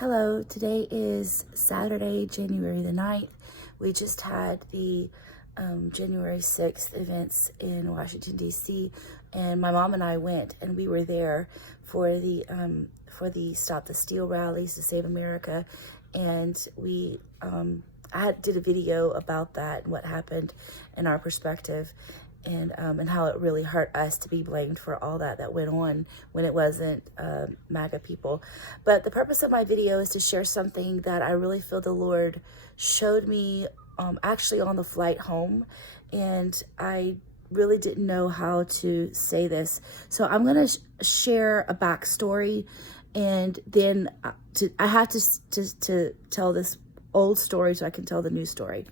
Hello, today is Saturday, January the 9th. We just had the January 6th events in Washington, D.C., and my mom and I went, and we were there for the Stop the Steal rallies to save America, and I did a video about that and what happened and our perspective, and how it really hurt us to be blamed for all that went on when it wasn't MAGA people. But the purpose of my video is to share something that I really feel the Lord showed me actually on the flight home, and I really didn't know how to say this. So I'm going to share a backstory, and then I have to tell this old story so I can tell the new story.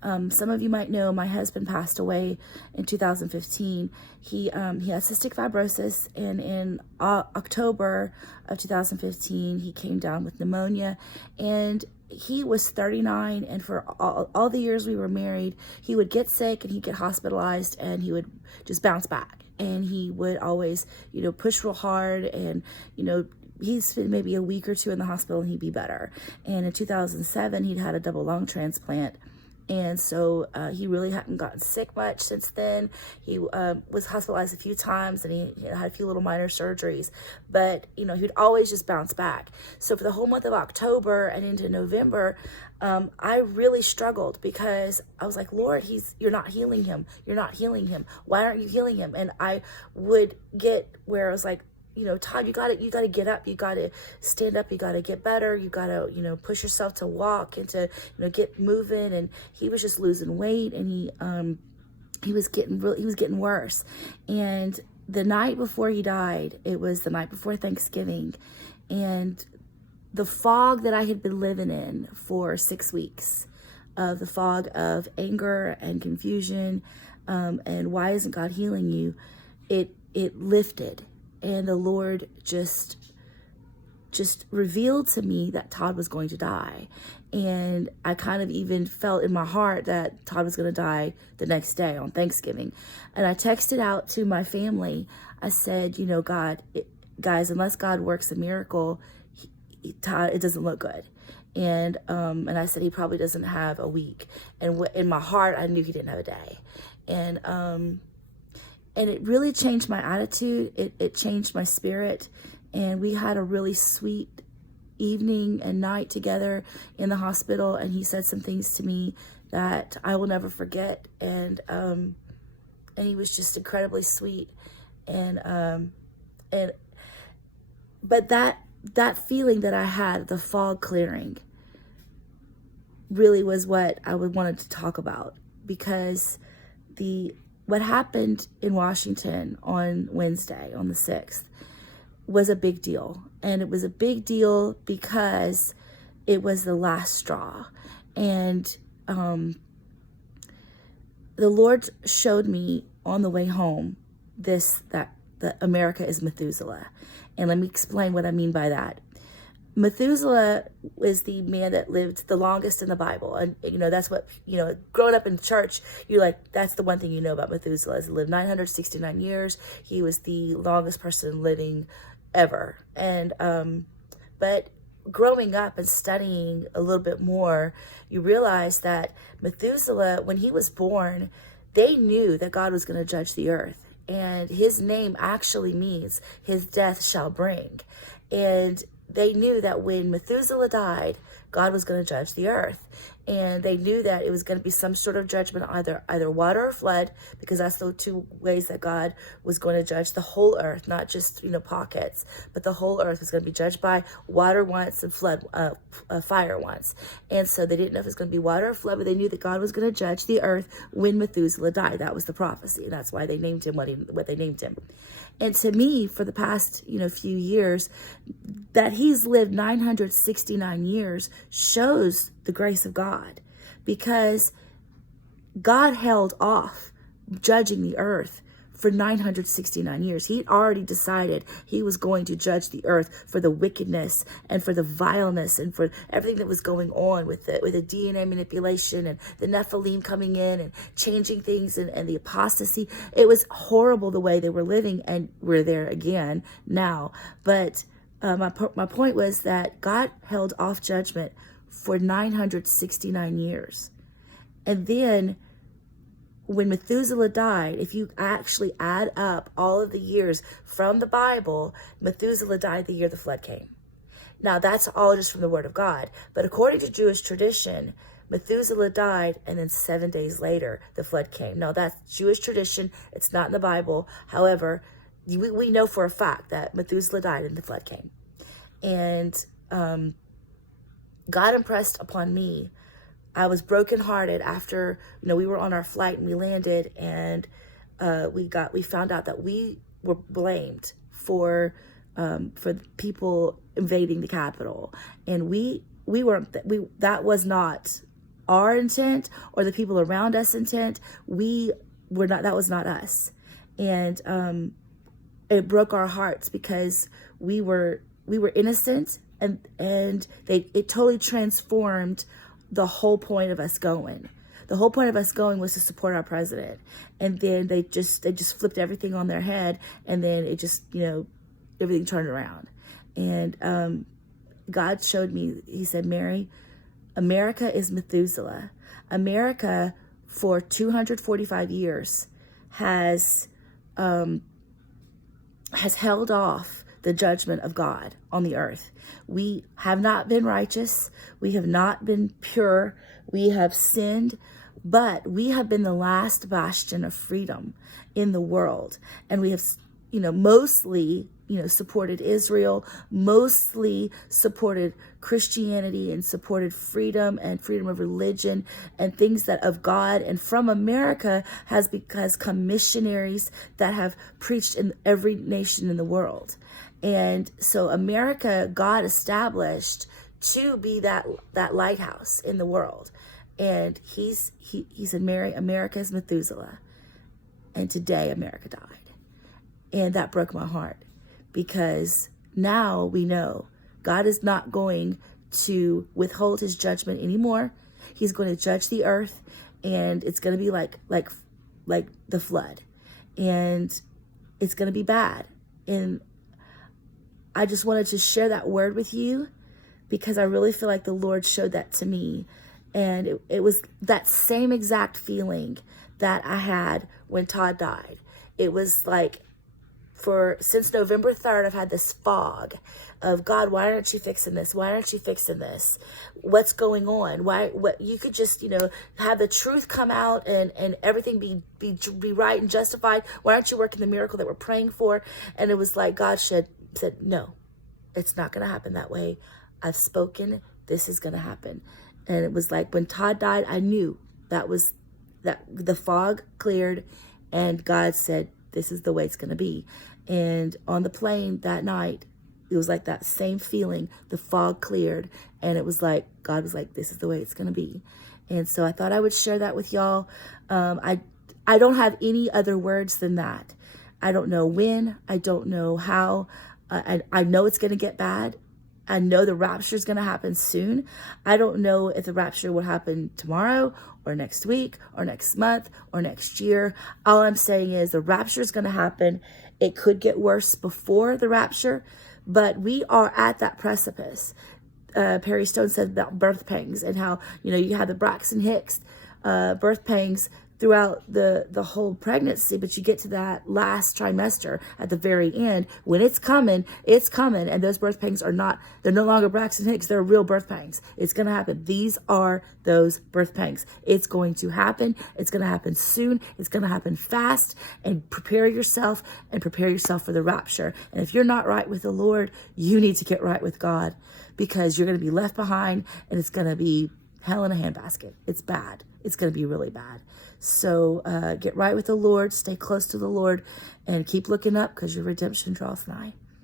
Some of you might know my husband passed away in 2015. He had cystic fibrosis, and in October of 2015, he came down with pneumonia, and he was 39, and for all the years we were married, he would get sick and he'd get hospitalized and he would just bounce back. And he would always, push real hard, and, he'd spend maybe a week or two in the hospital and he'd be better. And in 2007, he'd had a double lung transplant. And so he really hadn't gotten sick much since then. He was hospitalized a few times, and he had a few little minor surgeries. But, he'd always just bounce back. So for the whole month of October and into November, I really struggled because I was like, Lord, you're not healing him. You're not healing him. Why aren't you healing him? And I would get where I was like, Todd, you gotta get up, you gotta stand up, you gotta get better, you gotta, push yourself to walk and to, get moving. And he was just losing weight, and he was getting worse. And the night before he died, it was the night before Thanksgiving, and the fog that I had been living in for 6 weeks, the fog of anger and confusion, and why isn't God healing you? It lifted. And the Lord just revealed to me that Todd was going to die. And I kind of even felt in my heart that Todd was going to die the next day on Thanksgiving. And I texted out to my family. I said, guys, unless God works a miracle, Todd, it doesn't look good. And I said he probably doesn't have a week. And in my heart, I knew he didn't have a day. And it really changed my attitude. It changed my spirit. And we had a really sweet evening and night together in the hospital. And he said some things to me that I will never forget. And he was just incredibly sweet. But that feeling that I had, the fog clearing, really was what I wanted to talk about, because what happened in Washington on Wednesday, on the 6th, was a big deal. And it was a big deal because it was the last straw. And the Lord showed me on the way home that America is Methuselah. And let me explain what I mean by that. Methuselah is the man that lived the longest in the Bible. And, that's what, growing up in church, that's the one thing you know about Methuselah, is he lived 969 years. He was the longest person living ever. And, but growing up and studying a little bit more, you realize that Methuselah, when he was born, they knew that God was going to judge the earth. And his name actually means his death shall bring. And they knew that when Methuselah died, God was going to judge the earth. And they knew that it was going to be some sort of judgment, either water or flood, because that's the two ways that God was going to judge the whole earth, not just, pockets, but the whole earth was going to be judged by water once and fire once. And so they didn't know if it was going to be water or flood, but they knew that God was going to judge the earth when Methuselah died. That was the prophecy. And that's why they named him what they named him. And to me, for the past, few years, that he's lived 969 years shows the grace of God, because God held off judging the earth for 969 years. He had already decided he was going to judge the earth for the wickedness and for the vileness and for everything that was going on with the DNA manipulation and the Nephilim coming in and changing things and the apostasy. It was horrible the way they were living, and we're there again now. But my point was that God held off judgment for 969 years. And then when Methuselah died, if you actually add up all of the years from the Bible, Methuselah died the year the flood came. Now, that's all just from the Word of God. But according to Jewish tradition, Methuselah died, and then 7 days later, the flood came. Now, that's Jewish tradition. It's not in the Bible. However, we know for a fact that Methuselah died and the flood came. And God impressed upon me. I was brokenhearted after, we were on our flight and we landed, and we found out that we were blamed for people invading the Capitol, and we weren't. That was not our intent or the people around us intent. We were not. That was not us, and it broke our hearts because we were innocent, and it totally transformed the whole point of us going. The whole point of us going was to support our president. And then they just flipped everything on their head, and then it just, everything turned around. And God showed me, he said, Mary, America is Methuselah. America for 245 years has held off the judgment of God on the earth. We have not been righteous. We have not been pure. We have sinned, but we have been the last bastion of freedom in the world. And we have, mostly, supported Israel, mostly supported Christianity, and supported freedom and freedom of religion and things that of God. And from America has come missionaries that have preached in every nation in the world. And so America, God established to be that lighthouse in the world. And he said, Mary, America is Methuselah. And today America died. And that broke my heart, because now we know God is not going to withhold his judgment anymore. He's going to judge the earth, and it's going to be like the flood, and it's going to be bad. And I just wanted to share that word with you, because I really feel like the Lord showed that to me. And it was that same exact feeling that I had when Todd died. It was like, since November 3rd, I've had this fog of, God, why aren't you fixing this? Why aren't you fixing this? What's going on? What you could just, have the truth come out and everything be right and justified. Why aren't you working the miracle that we're praying for? And it was like God said, no, it's not going to happen that way. I've spoken. This is going to happen. And it was like when Todd died, I knew that the fog cleared, and God said, this is the way it's going to be. And on the plane that night, it was like that same feeling. The fog cleared, and it was like God was like, this is the way it's going to be. And so I thought I would share that with y'all. I don't have any other words than that. I don't know when. I don't know how. I know it's going to get bad. I know the rapture is going to happen soon. I don't know if the rapture will happen tomorrow or next week or next month or next year. All I'm saying is the rapture is going to happen. It could get worse before the rapture, but we are at that precipice. Perry Stone said about birth pangs, and how, you have the Braxton Hicks birth pangs throughout the whole pregnancy, but you get to that last trimester at the very end when it's coming, and those birth pangs they're no longer Braxton Hicks, they're real birth pangs. It's going to happen. These are those birth pangs. It's going to happen. It's going to happen soon. It's going to happen fast, and prepare yourself for the rapture. And if you're not right with the Lord, you need to get right with God, because you're going to be left behind, and it's going to be hell in a handbasket. It's bad. It's going to be really bad. So get right with the Lord, stay close to the Lord, and keep looking up, because your redemption draws nigh.